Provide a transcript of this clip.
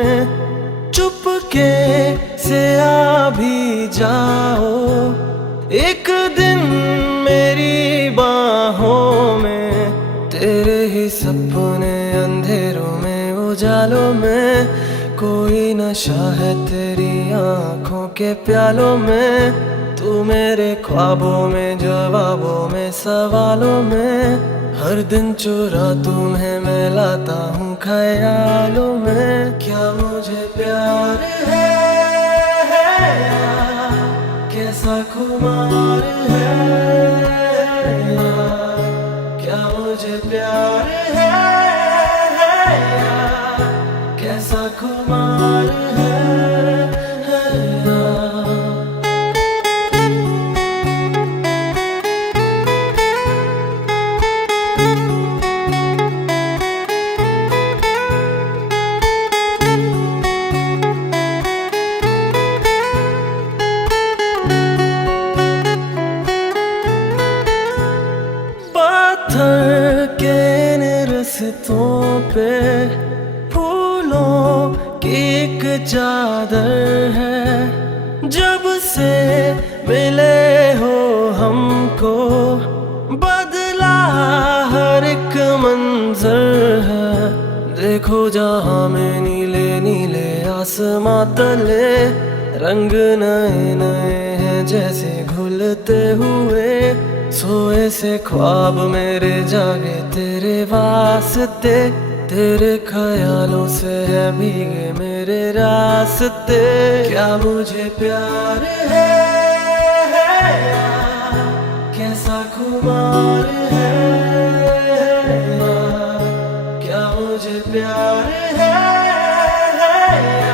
में चुपके से आ भी जाओ। एक दिन मेरी बाहों में तेरे ही सपने, अंधेरों में उजालों में कोई नशा है तेरी आंखों के प्यालों में। तू मेरे ख्वाबों में, जवाबों में, सवालों में हर दिन चुरा तुम्हें मैं लाता हूँ ख्यालों में। क्या मुझे प्यार है यार, कैसा खुमार है यार। क्या मुझे प्यार है यार, कैसा खुमार है यार। पत्थर के इन रस्तों पे फूलों की एक चादर है। जब से मिले हो हमको बदला हर एक मंजर है। देखो जहाँ में नीले नीले आसमां तले रंग नए नए हैं जैसे घुलते हुए। सोए से ख्वाब मेरे जागे तेरे वास्ते, तेरे ख्यालों से है भीगे मेरे रास्ते। क्या मुझे प्यार है यार, कैसा खुमार है यार। क्या मुझे प्यार है यार,